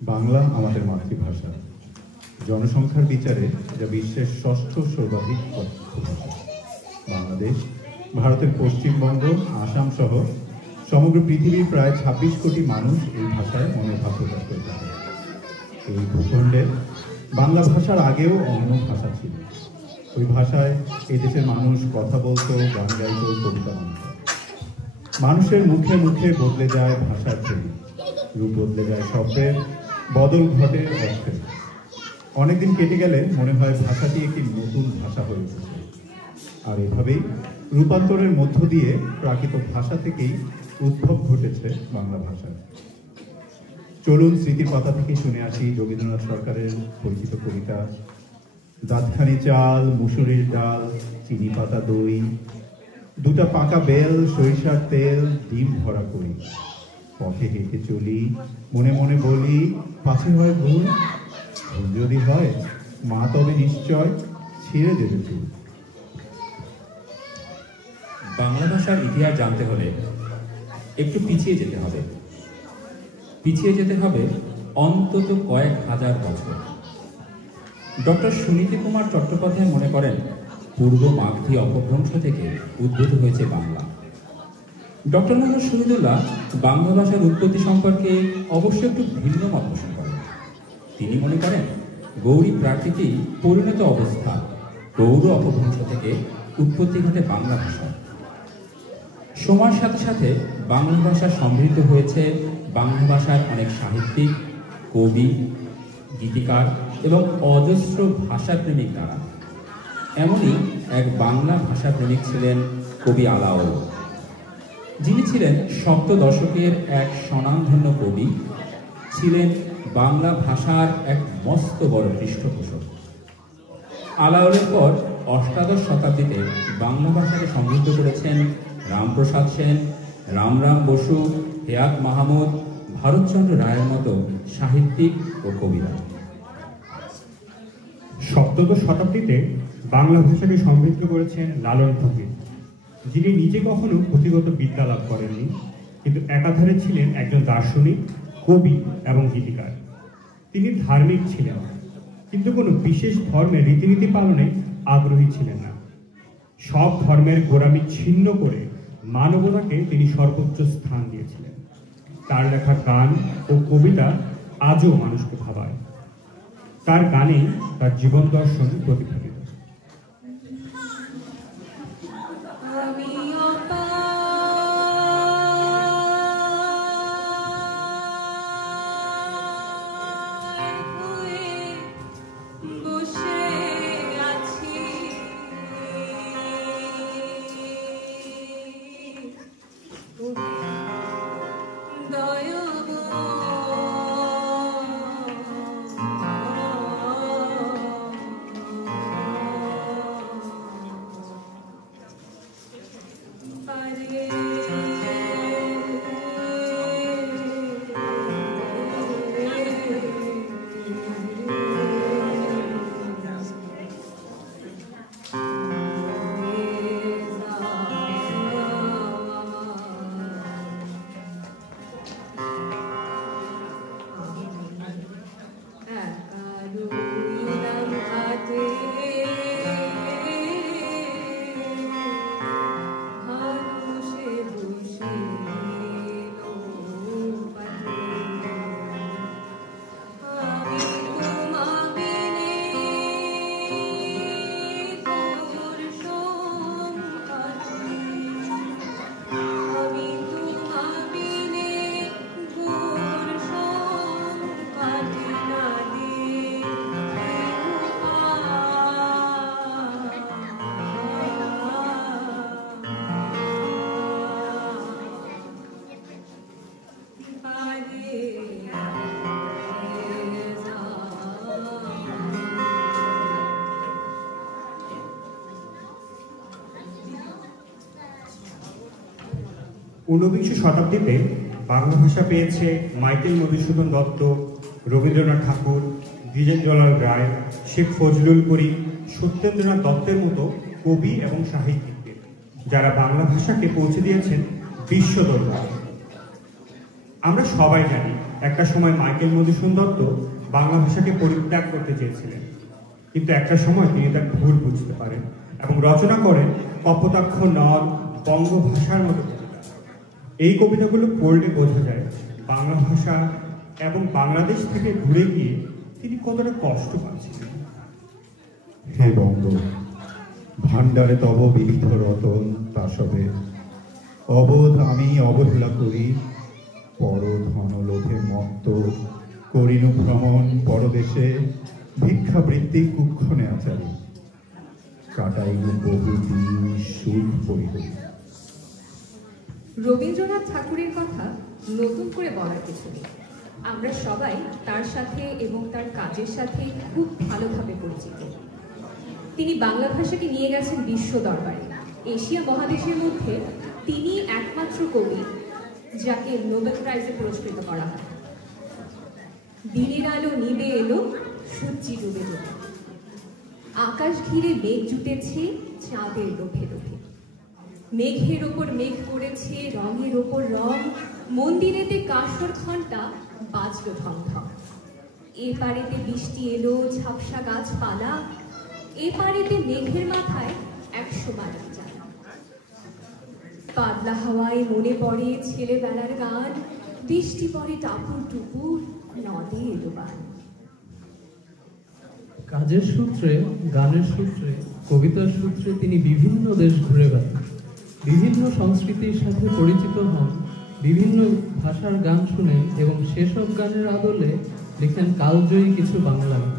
বাংলা আমাদের মাতৃভাষা। জনসংখ্যার বিচারে যা বিশ্বের ষষ্ঠ সর্বাধিক কথ্য ভাষা। বাংলাদেশ ভারতের পশ্চিমবঙ্গ, আসাম সহ সমগ্র পৃথিবীর প্রায় ২৬ কোটি মানুষ এই ভাষায় মনোভাব প্রকাশ করতে পারে। এই ভূখণ্ডে বাংলা ভাষার আগেও অন্য ভাষা ছিল। ওই ভাষায় এই দেশের মানুষ কথা বলতো, গান গাইত, কবিতা বানাত। মানুষের মুখে মুখে বদলে যায় ভাষার শৈলী, রূপ বদলে যায় শব্দের, বদল ঘটে অর্থে। অনেকদিন কেটে গেলে মনে হয় ভাষাটি একটি নতুন ভাষা হয়ে উঠেছে। আর এভাবেই রূপান্তরের মধ্য দিয়ে প্রাকৃত ভাষা থেকেই উদ্ভব ঘটেছে বাংলা ভাষা। চলুন স্মৃতির পাতা থেকে শুনে আসি রবীন্দ্রনাথ সরকারের পরিচিত কবিতা দাঁতখানি চাল, মুসুরির ডাল, চিনি পাতা দই, দুটা পাকা বেল, সরিষার তেল, ডিম ভরা করি। পথে হেঁটে চলি, মনে মনে বলি, পাছে হয় ভুল, ভুল যদি হয় মা তবে নিশ্চয় ছিঁড়ে দেবে চুল। বাংলা ভাষার ইতিহাস জানতে হলে একটু পিছিয়ে যেতে হবে। পিছিয়ে যেতে হবে অন্তত কয়েক হাজার বছর। ডক্টর সুনীতি কুমার চট্টোপাধ্যায় মনে করেন পূর্ব মাগধী অপভ্রংশ থেকে উদ্ভূত হয়েছে বাংলা। ডক্টর মোহাম্মদ শহীদুল্লাহ বাংলা ভাষার উৎপত্তি সম্পর্কে অবশ্য একটু ভিন্ন মত পোষণ করেন। তিনি মনে করেন গৌরী প্রাকৃতিক পরিণত অবস্থা, গৌর অপভ্রংশ থেকে উৎপত্তি ঘটে বাংলা ভাষা। সময়ের সাথে সাথে বাংলা ভাষা সমৃদ্ধ হয়েছে বাংলা ভাষার অনেক সাহিত্যিক, কবি, গীতিকার এবং অজস্র ভাষাপ্রেমিক দ্বারা। এমনই এক বাংলা ভাষাপ্রেমিক ছিলেন কবি আলাওল, যিনি ছিলেন সপ্তদশকের এক স্বনামধন্য কবি, ছিলেন বাংলা ভাষার এক মস্ত বড় পৃষ্ঠপোষক। আলাওলের পর অষ্টাদশ শতাব্দীতে বাংলা ভাষাকে সমৃদ্ধ করেছেন রামপ্রসাদ সেন, রামরাম বসু, হেয়াত মাহমুদ, ভারতচন্দ্র রায়ের মতো সাহিত্যিক ও কবিরা। সপ্তদশ শতাব্দীতে বাংলা ভাষাকে সমৃদ্ধ করেছেন লালন ফকির, যিনি নিজে কখনো পুঁথিগত বিদ্যা লাভ করেননি, কিন্তু একাধারে ছিলেন একজন দার্শনিক, কবি এবং গীতিকার। তিনি ধার্মিক ছিলেন, কিন্তু কোনো বিশেষ ধর্মের রীতিনীতি পালনে আগ্রহী ছিলেন না। সব ধর্মের গোড়ামি ছিন্ন করে মানবতাকে তিনি সর্বোচ্চ স্থান দিয়েছিলেন। তার লেখা গান ও কবিতা আজও মানুষকে ভাবায়। তার গানেই তার জীবন দর্শন প্রতিফলিত। ঊনবিংশ শতাব্দীতে বাংলা ভাষা পেয়েছে মাইকেল মধুসূদন দত্ত, রবীন্দ্রনাথ ঠাকুর, দ্বিজেন্দ্রলাল রায়, শেখ ফজলুল করিম, সত্যেন্দ্রনাথ দত্তের মতো কবি এবং সাহিত্যিকদের, যারা বাংলা ভাষাকে পৌঁছে দিয়েছেন বিশ্ব দরবারে। আমরা সবাই জানি একটা সময় মাইকেল মধুসূদন দত্ত বাংলা ভাষাকে পরিত্যাগ করতে চেয়েছিলেন, কিন্তু একটা সময় তিনি তার ভুল বুঝতে পারেন এবং রচনা করেন কপোতাক্ষ নদ, বঙ্গভাষার মতো কবিতা। এই কবিতাগুলো পড়লে বোঝা যায় বাংলা ভাষা এবং বাংলাদেশ থেকে ঘুরে গিয়ে তিনি কতটা কষ্ট পাচ্ছিলেন। হে বঙ্গ, ভাণ্ডারে তব বিবিধ রতন তাসবে, অবোধ আমি অবহেলা করি, পর ধন লোভে মত্ত করিনু ভ্রমণ পরদেশে, ভিক্ষাবৃত্তি কুক্ষণে আচারি, কাটাইনু বহু দিন সুখ পরিহরি। রবীন্দ্রনাথ ঠাকুরের কথা নতুন করে বলার কিছু নেই। আমরা সবাই তার সাথে এবং তার কাজের সাথে খুব ভালোভাবে পরিচিত। তিনি বাংলা ভাষাকে নিয়ে গেছেন বিশ্ব দরবারে। এশিয়া মহাদেশের মধ্যে তিনি একমাত্র কবি যাকে নোবেল প্রাইজে পুরস্কৃত করা হয়। দিনের আলো নিবে এলো, সূর্যি ডুবে যাবে, আকাশ ঘিরে মেঘ জুটেছে চাঁদের লোভে লোভে, মেঘের ওপর মেঘ পড়েছে রঙের ওপর রং, মন্দিরেতে কাঁসর ঘণ্টা বাজলো ঢংঢং। এ পারেতে বৃষ্টি এলো ঝাপসা গাছপালা, এ পারেতে মেঘের মাথায় 100 মালা জ্বালা। পাতলা হাওয়ায় মনে পড়ে ছেলেবেলার গান, বৃষ্টি পড়ে টাপুর টুপুর, নদে এলো বান। কাজের সূত্রে, গানের সূত্রে, কবিতার সূত্রে তিনি বিভিন্ন দেশ ঘুরে বেড়ান, বিভিন্ন সংস্কৃতির সাথে পরিচিত হন, বিভিন্ন ভাষার গান শুনেন এবং সেসব গানের আদলে লিখেন কালজয়ী কিছু বাংলা গান।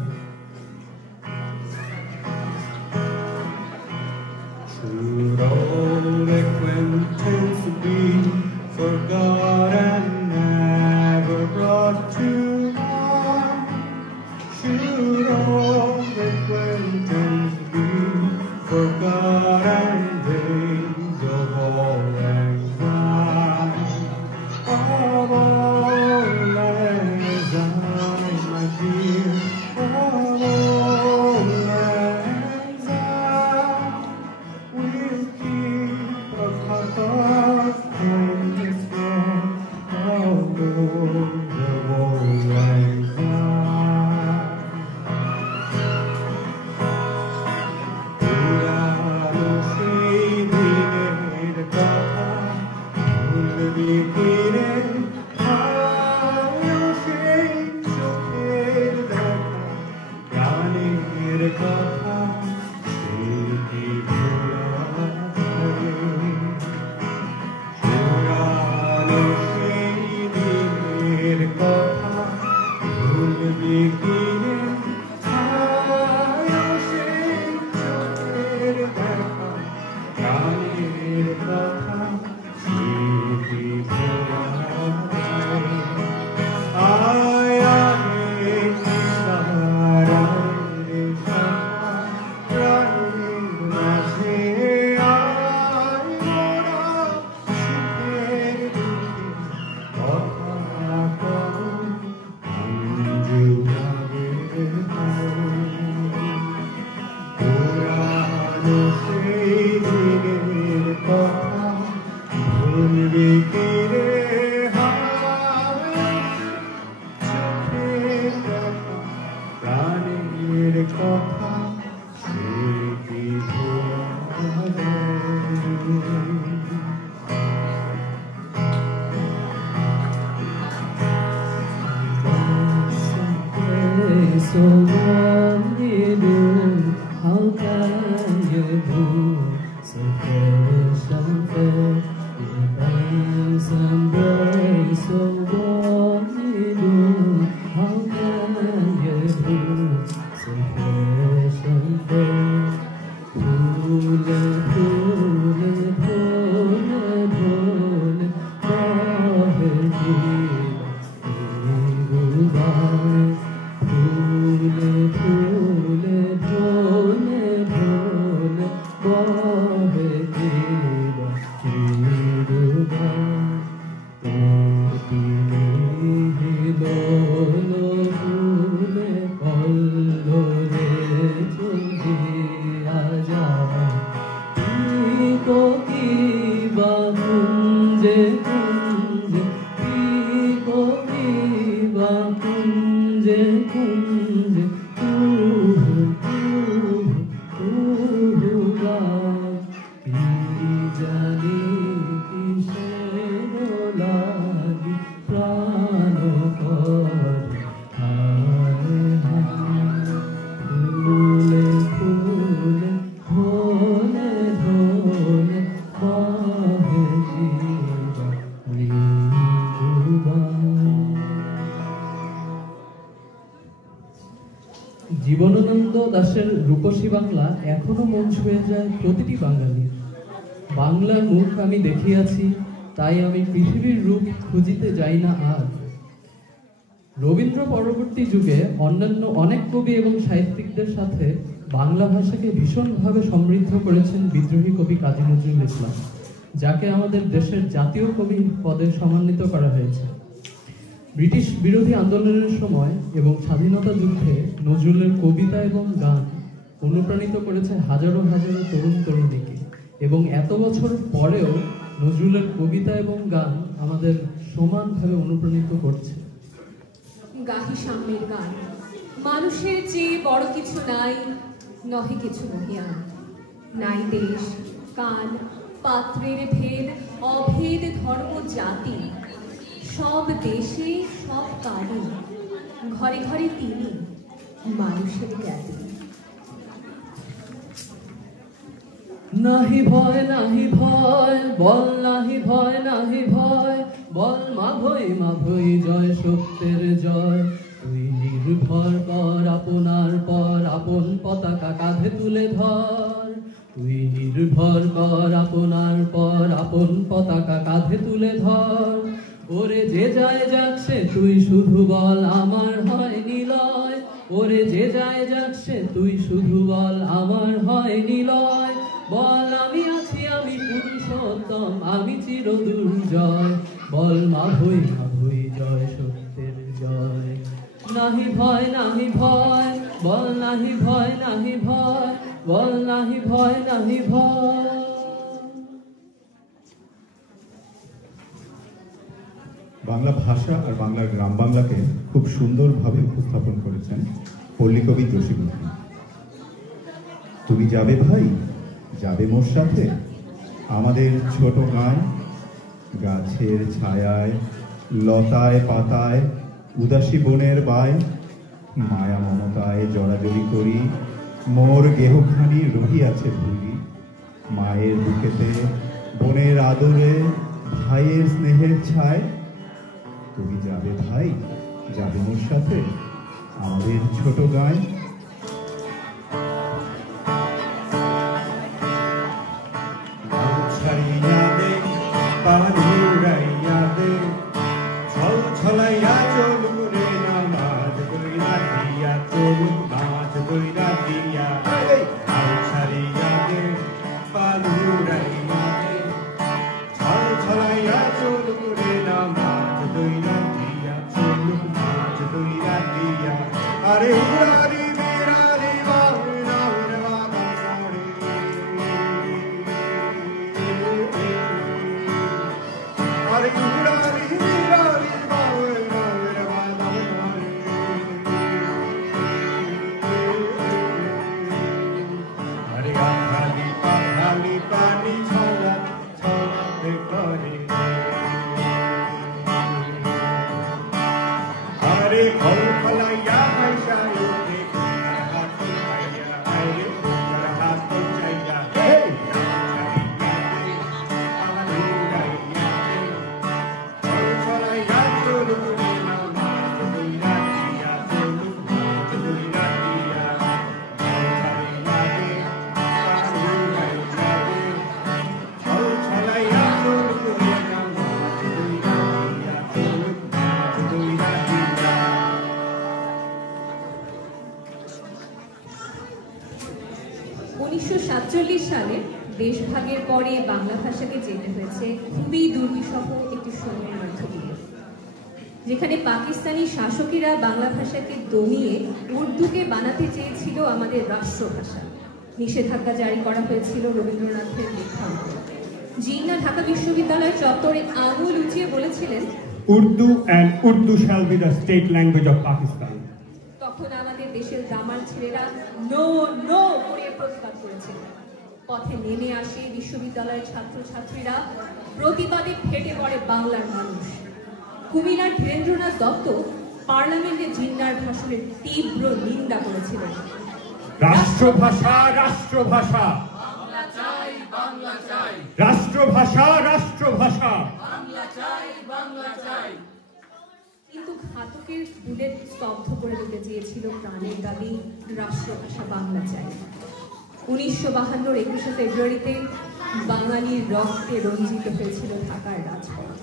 দাশের রূপসী বাংলা এখনো মন ছুঁয়ে যায় প্রতিটি বাঙালির। বাংলার মুখ আমি দেখিয়াছি, তাই আমি পৃথিবীর রূপ খুঁজিতে যাই না আর। রবীন্দ্র পরবর্তী যুগে অন্যান্য অনেক কবি এবং সাহিত্যিকদের সাথে বাংলা ভাষাকে ভীষণভাবে সমৃদ্ধ করেছেন বিদ্রোহী কবি কাজী নজরুল ইসলাম, যাকে আমাদের দেশের জাতীয় কবি পদে সম্মানিত করা হয়েছে। ব্রিটিশ বিরোধী আন্দোলনের সময় এবং স্বাধীনতা যুদ্ধে নজরুলের কবিতা এবং গান অনুপ্রাণিত করেছে হাজারো হাজারো তরুণ তরুণীকে, এবং এত বছর পরেও নজরুলের কবিতা এবং গান আমাদের সমানভাবে অনুপ্রাণিত করছে। গাহি সাম্যের গান, মানুষের চেয়ে বড় কিছু নাই, নহে কিছু মহিয়ান। নাই দেশ কাল পাত্রের ভেদ, অভেদ ধর্ম জাতি, সব দেশে সব কালে, ঘরে ঘরে তিনি মানুষের জ্ঞাতি। নাহি ভয় নাহি ভয়, বল নাহি ভয় নাহি ভয়, বল মা ভই জয় সত্যের জয়। তুই নির্ভর কর আপনার পর, আপন পতাকা কাঁধে তুলে ধর। তুই নির্ভর কর আপনার পর, আপন পতাকা কাঁধে তুলে ধর। ওরে যে যায় যাচ্ছে তুই শুধু বল আমার হয় নিলয়। ওরে যে যায় যাচ্ছে তুই শুধু বল আমার হয় নিলয়। বল আমি আছি আমি পুরুষোত্তম, আমি চির দুর্জয়। বল মা ভই জয় সত্যের জয়। নাহি ভয় নাহি ভয়, বল নাহি ভয় নাহি ভয়, বল নাহি ভয় নাহি ভয়। বাংলা ভাষা আর বাংলার গ্রাম বাংলাকে খুব সুন্দরভাবে উপস্থাপন করেছেন পল্লী কবি জসিমউদ্দিন। তুমি যাবে ভাই, যাবে মোর সাথে আমাদের ছোট গান, গাছের ছায়ায় লতায় পাতায় উদাসী বনের বায়। মায়া মমতায় জড়াজড়ি করি, মোর গেহখানি রহিয়াছে ভুলি। মায়ের বুকেতে বোনের আদরে, ভাইয়ের স্নেহের ছায়। তুমি যাবে ভাই, যাবে মোর সাথে আমাদের ছোট গায়। সালে দেশভাগের পরে বাংলা ভাষাকে যেতে হয়েছে খুবই দুর্বিষহ একটি সময়ের মধ্য দিয়ে, যেখানে পাকিস্তানি শাসকেরা বাংলা ভাষাকে দমিয়ে উর্দুকে বানাতে চেয়েছিল আমাদের রাষ্ট্রভাষা। নিষেধাজ্ঞা জারি করা হয়েছিল রবীন্দ্রনাথের লেখাঙ্ক। জিন্না ঢাকা বিশ্ববিদ্যালয় চত্বরে আঙুল উঁচিয়ে বলেছিলেন, Urdu and Urdu shall be the state language of Pakistan. তখন আমাদের দেশের গ্রামার ছেলেরা নো নো করে প্রতিবাদ করেছিল। পথে নেমে আসে বিশ্ববিদ্যালয়ের ছাত্রছাত্রীরা, প্রতিবাদে ফেটে পড়ে বাংলার মানুষ। কুমিল্লার ধীরেন্দ্রনাথ দত্ত পার্লামেন্টে জিন্নার ভাষণের তীব্র নিন্দা করেছিলেন। রাষ্ট্রভাষা রাষ্ট্রভাষা, বাংলা চাই বাংলা চাই, রাষ্ট্রভাষা রাষ্ট্রভাষা, বাংলা চাই বাংলা চাই। কিন্তু ঘাতক আজকের বুলেট স্তব্ধ করে দিতে চেয়েছিল প্রাণের দাবি রাষ্ট্রভাষা বাংলা চাই। 1952 21শে ফেব্রুয়ারিতে বাঙালির রক্তে রঞ্জিত হয়েছিল ঢাকার রাজপথ।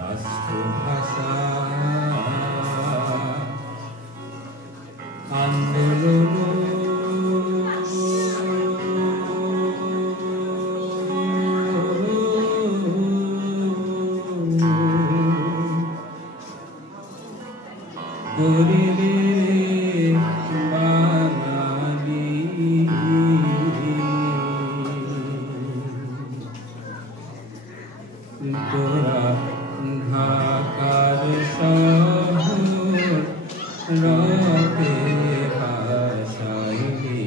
রাষ্ট্রভাষা আন্দোলন করিলে বাঙালি তোরা ঢাকার শহর রবে ভাষাইলি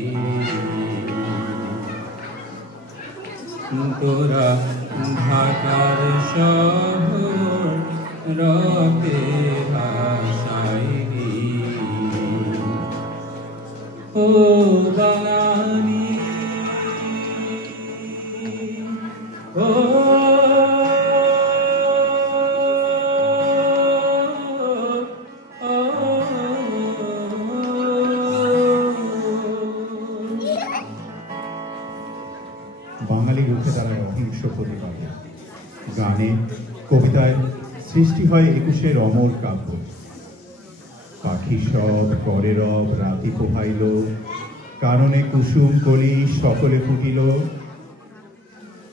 তোরা ঢাকার শহর রবে ভাষাইলি ও বাঙালি ও বাঙালি রুখে দাঁড়ায় অহিংস প্রতিবাদ। গানে কবিতায় সৃষ্টি হয় 21শে অমর কাব্য। পাখি সব করে রব রাতি পোহাইল, কাননে কুসুম কলি সকলে ফুটিল।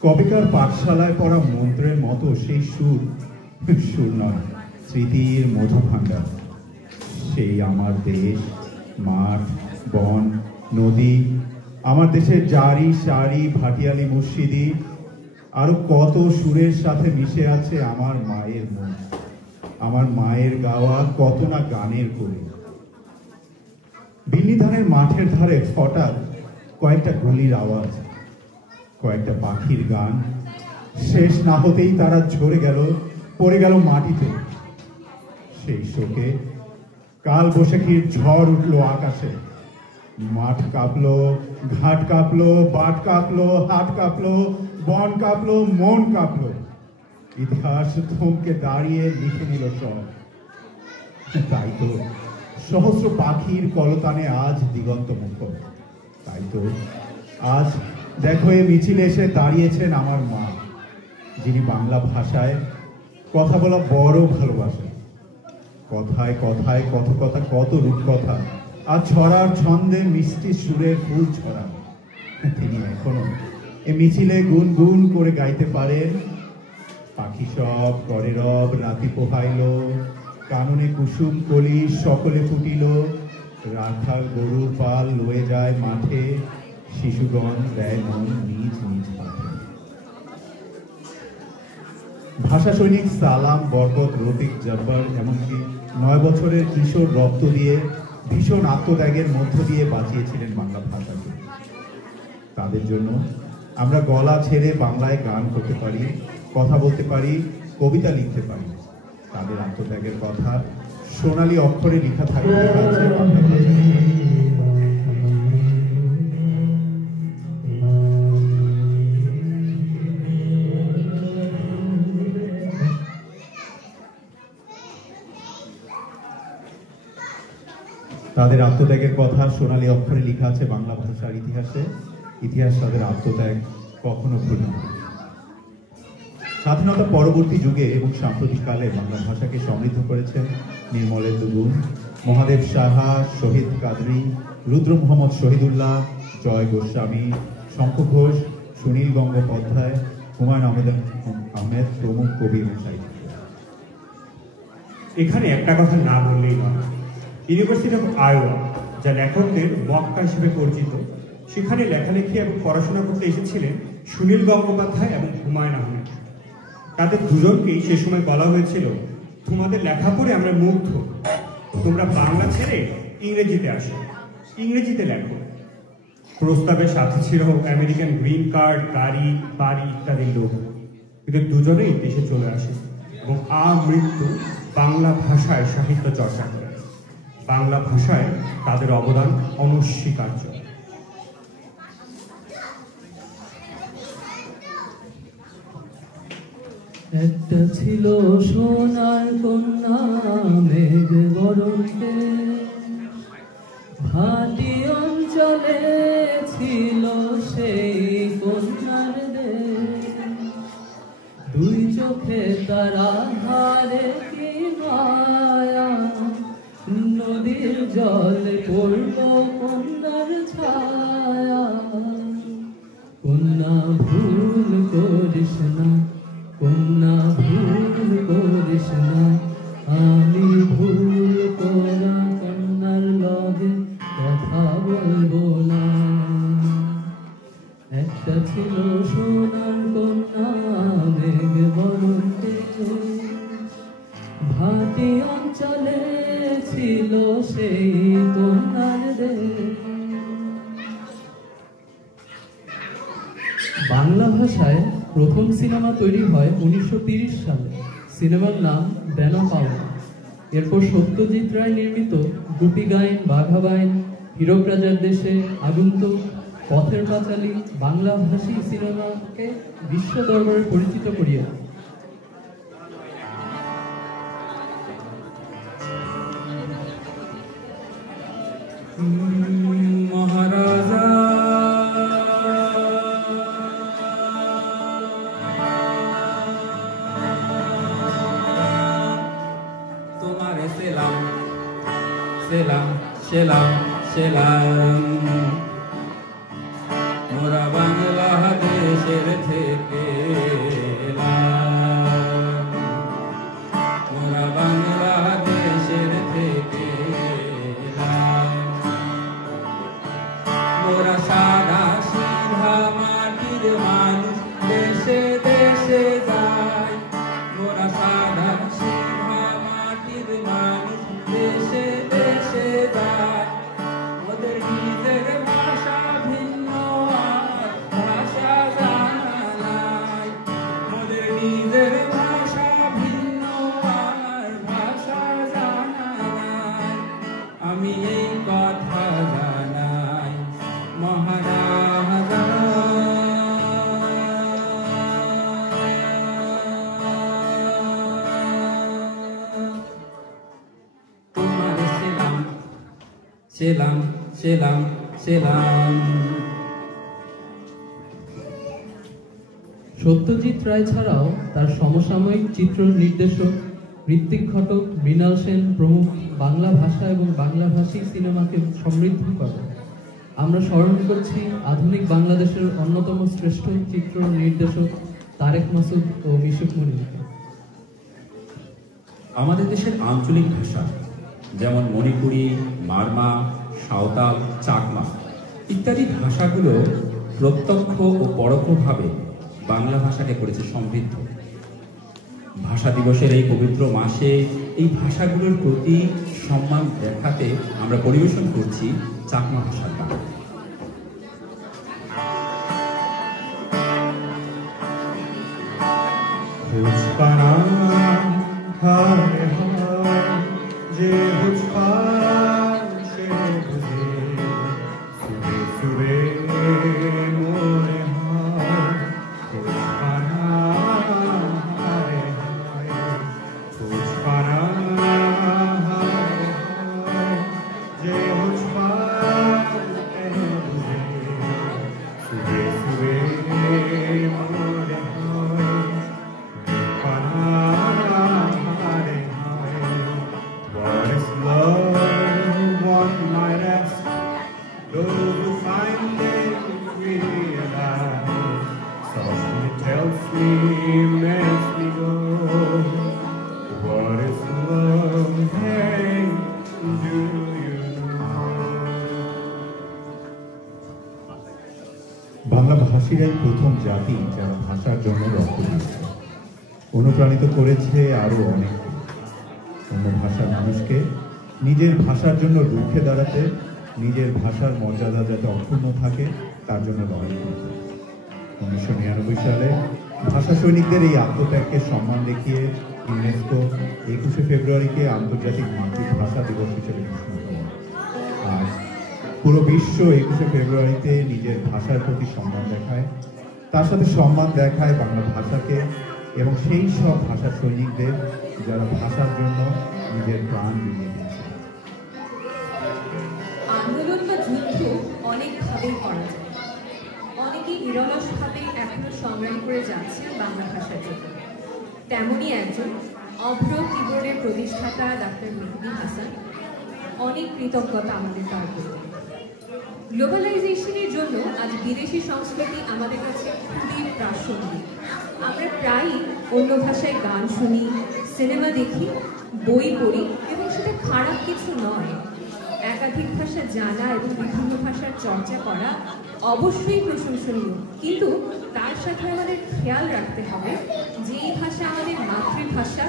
কবিকার পাঠশালায় পড়া মন্ত্রের মতো সেই সুর সুর নয়, স্মৃতির মধু ভাণ্ডার। সেই আমার দেশ, মাঠ, বন, নদী, আমার দেশের জারি সারি ভাটিয়ালি মুর্শিদি, আরো কত সুরের সাথে মিশে আছে আমার মায়ের মন। আমার মায়ের গাওয়া কত না গানের কলি। বিন্নি ধানের মাঠের ধারে হঠাৎ কয়েকটা গুলির আওয়াজ, কয়েকটা পাখির গান। শেষ না হতেই তারা ঝরে গেল, পড়ে গেল মাটিতে। সেই শোকে কাল বৈশাখীর ঝড় উঠলো আকাশে। মাঠ কাঁপলো, ঘাট কাঁপলো, বাট কাঁপলো, হাট কাঁপলো, বন কাঁপলো, মন কাঁপলো। ইতিহাস থমকে দাঁড়িয়ে লিখে নিল সব। তাই তো সহস্র পাখির কলতানে আজ দিগন্ত মুখ। তাই তো আজ দেখো এ মিছিলে এসে দাঁড়িয়েছেন আমার মা, যিনি বাংলা ভাষায় কথা বলা বড় ভালোবাসেন। কথায় কথায় কত কথা, কত রূপকথা আর ছড়ার ছন্দে মিষ্টি সুরের ফুল ছড়া। তিনি এখনো এ মিছিলে গুনগুন করে গাইতে পারেন। পাখি সব করে রব রাতি পোহাইল, কাননে কুসুম কলি সকলে ফুটিল। রাখাল গরুর পাল লয়ে যায় মাঠে, শিশুগণ দেয় মন নিজ নিজ হাতে। ভাষা সৈনিক সালাম, বরকত, রফিক, জব্বার, এমনকি 9 বছরের কিশোর রক্ত দিয়ে ভীষণ আত্মত্যাগের মধ্য দিয়ে বাঁচিয়েছিলেন বাংলা ভাষাকে। তাদের জন্য আমরা গলা ছেড়ে বাংলায় গান করতে পারি, কথা বলতে পারি, কবিতা লিখতে পারি। তাদের আত্মত্যাগের কথা সোনালী অক্ষরে লেখা আছে বাংলা ভাষায়। তাদের আত্মত্যাগের কথা সোনালী অক্ষরে লেখা আছে বাংলা ভাষার ইতিহাসে। ইতিহাস তাদের আত্মত্যাগ কখনো ভুলে না। স্বাধীনতা পরবর্তী যুগে এবং সাম্প্রতিক কালে বাংলা ভাষাকে সমৃদ্ধ করেছেন নির্মলেন্দু গুণ, মহাদেব সাহা, শহীদ কাদরী, রুদ্র মোহাম্মদ শহীদুল্লাহ, জয় গোস্বামী, শঙ্খ ঘোষ, সুনীল গঙ্গোপাধ্যায়, হুমায়ুন আহমেদ প্রমুখ কবি এবং সাহিত্যিক। এখানে একটা কথা না বললেই নয়, ইউনিভার্সিটি অফ আয়োয়া, যা লেখকদের মক্কা হিসেবে পরিচিত, সেখানে লেখালেখি এবং পড়াশোনা করতে এসেছিলেন সুনীল গঙ্গোপাধ্যায় এবং হুমায়ুন আহমেদ। তাদের দুজনকেই সে সময় বলা হয়েছিল, তোমাদের লেখা পড়ে আমরা মুগ্ধ, তোমরা বাংলা ছেড়ে ইংরেজিতে আসো, ইংরেজিতে লেখো। প্রস্তাবের সাথে ছিল আমেরিকান গ্রিন কার্ড, গাড়ি, বাড়ি ইত্যাদি লোক। কিন্তু দুজনেই দেশে চলে আসে এবং আমৃত্যু বাংলা ভাষায় সাহিত্য চর্চা করে। বাংলা ভাষায় তাদের অবদান অনস্বীকার্য। একটা ছিল সোনার কন্যা মেঘ বরণে, ভাটি অঞ্চলে ছিল সেই কন্যার দেশ। দুই চোখে তারা হারে কি মায়া, নদীর জলে পড়ল কন্যার ছায়া। কন্যা ভুল করিস না, কন্যা ভুল করিস না, আমি ভুল করা কন্যার লগে কথা বলবো না। একটা ছিল সোনার কন্যা মেঘ বরণে, ভাটি অঞ্চলে ছিল সেই কন্যার দেশ। বাংলা ভাষায় প্রথম সিনেমা তৈরি হয় 1930 সালে। সিনেমার নাম দেনা পাওনা। এরপর সত্যজিৎ রায় নির্মিত গুপি গাইন, বাঘা বাইন, হীরক রাজার দেশে, আগন্তুক, পথের পাঁচালী বাংলা ভাষী সিনেমাকে বিশ্ব দরবারে পরিচিত করিয়া। মহারাজা তোমারে সেলাম সেলাম সেলাম সেলাম, মোরা বাংলাদেশের থেকে এলাম, মোরা বাংলাদেশের থেকে এলাম। মোরা সাদা সিধা মাটির মানুষ, দেশে দেশে যায়। মোরা সাদা সিধা মাটির মানুষ, দেশে দেশে যায়। ওদের নিজের ভাষা ভিন্ন আর ভাষা জানা নাই, ওদের নিজের ভাষা ভিন্ন আর ভাষা জানা নাই। আমি এই কথা জানাই মহারাজা। তোমার সেলাম সেলাম সেলাম সেলাম। সত্যজিৎ রায় ছাড়াও তার সমসাময়িক চিত্র নির্দেশক ঋত্বিক ঘটক, মৃণাল সেন প্রমুখ বাংলা ভাষা এবং বাংলা ভাষী সিনেমাকে সমৃদ্ধ করে। আমরা স্মরণ করছি আধুনিক বাংলাদেশের অন্যতম শ্রেষ্ঠ চিত্র নির্দেশক তারেক মাসুদ ও মিশুক মনিরকে। আমাদের দেশের আঞ্চলিক ভাষা যেমন মণিপুরি, মারমা, সাঁওতাল, চাকমা ইত্যাদি ভাষাগুলো প্রত্যক্ষ ও পরোক্ষভাবে বাংলা ভাষাকে করেছে সমৃদ্ধ। ভাষা দিবসের এই পবিত্র মাসে এই ভাষাগুলোর প্রতি সম্মান দেখাতে আমরা পরিবেশন করছি চাকমা ভাষার গান। বাংলা ভাষীরাই প্রথম জাতি যারা ভাষার জন্য রক্ত দিয়েছে, অনুপ্রাণিত করেছে আরো অনেককে অন্য ভাষার মানুষকে নিজের ভাষার জন্য রুখে দাঁড়াতে, নিজের ভাষার মর্যাদা যাতে অক্ষুণ্ণ থাকে তার জন্য লড়াই করতে। 1999 সালে ভাষা সৈনিকদের এই আত্মত্যাগকে সম্মান দেখিয়ে ইউনেস্কো 21শে ফেব্রুয়ারিকে আন্তর্জাতিক মাতৃভাষা দিবস হিসেবে ঘোষণা করে। আজ পুরো বিশ্ব 21শে ফেব্রুয়ারিতে নিজের ভাষার প্রতি সম্মান দেখায়, তার সাথে সম্মান দেখায় বাংলা ভাষাকে এবং সেই সব ভাষা সৈনিকদের যারা ভাষার জন্য নিজের প্রাণ বিলিয়ে দিয়েছে। আন্দোলন বা যুদ্ধ অনেকভাবেই করা যায়। অনেকেই নিরলসভাবে এখনো সংগ্রাম করে যাচ্ছে বাংলা ভাষার জন্য। তেমনই একজন অভ্র কিবোর্ডের প্রতিষ্ঠাতা ডাক্তার মেহেদী হাসান। অনেক কৃতজ্ঞতা আমাদের তার প্রতি। গ্লোবালাইজেশনের জন্য আজ বিদেশি সংস্কৃতি আমাদের কাছে খুবই প্রাসঙ্গিক। আমরা প্রায়ই অন্য ভাষায় গান শুনি, সিনেমা দেখি, বই পড়ি এবং সেটা খারাপ কিছু নয়। একাধিক ভাষা জানা এবং বিভিন্ন ভাষার চর্চা করা অবশ্যই প্রশংসনীয়, কিন্তু তার সাথে আমাদের খেয়াল রাখতে হবে যেই ভাষা আমাদের মাতৃভাষা,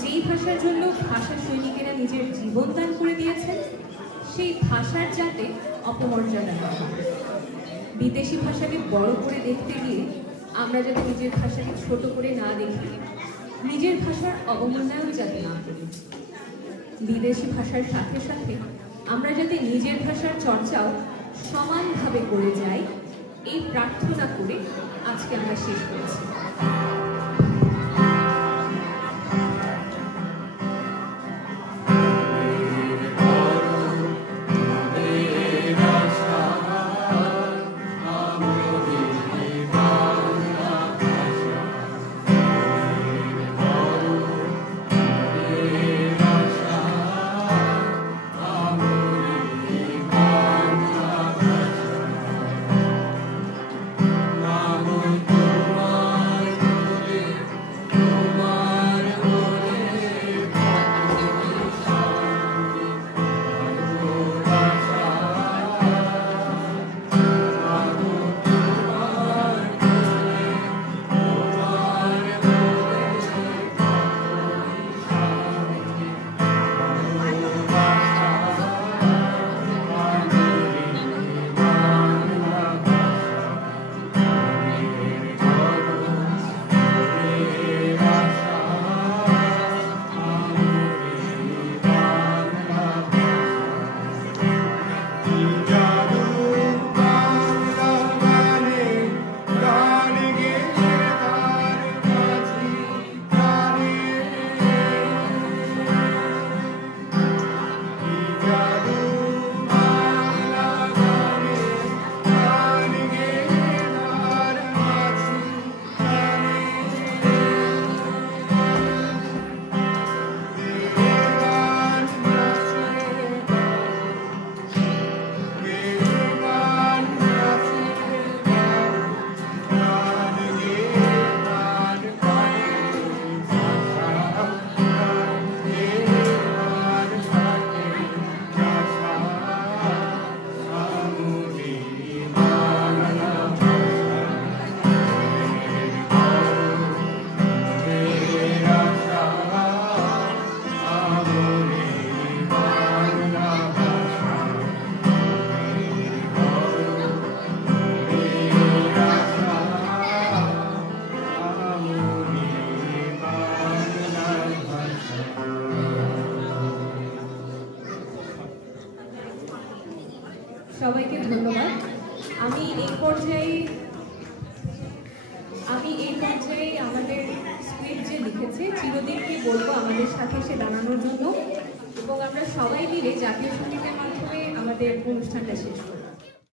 যেই ভাষার জন্য ভাষা সৈনিকেরা নিজের জীবন দান করে দিয়েছেন, সেই ভাষার যাতে অপমর্যাদা না হয়। বিদেশি ভাষাকে বড় করে দেখতে গিয়ে আমরা যাতে নিজের ভাষাকে ছোট করে না দেখি, নিজের ভাষার অবমূল্যায়ন যাতে না করি। বিদেশি ভাষার সাথে সাথে আমরা যাতে নিজের ভাষার চর্চাও সমানভাবে করে যাই, এই প্রার্থনা করে আজকে আমরা শেষ করেছি। সবাইকে ধন্যবাদ। আমি এই পর্যায়ে আমাদের স্ক্রিপ্ট যে লিখেছে চিরদিনকে বলবো আমাদের সাথে এসে দাঁড়ানোর জন্য, এবং আমরা সবাই মিলে জাতীয় সঙ্গীতের মাধ্যমে আমাদের অনুষ্ঠানটা শেষ করব।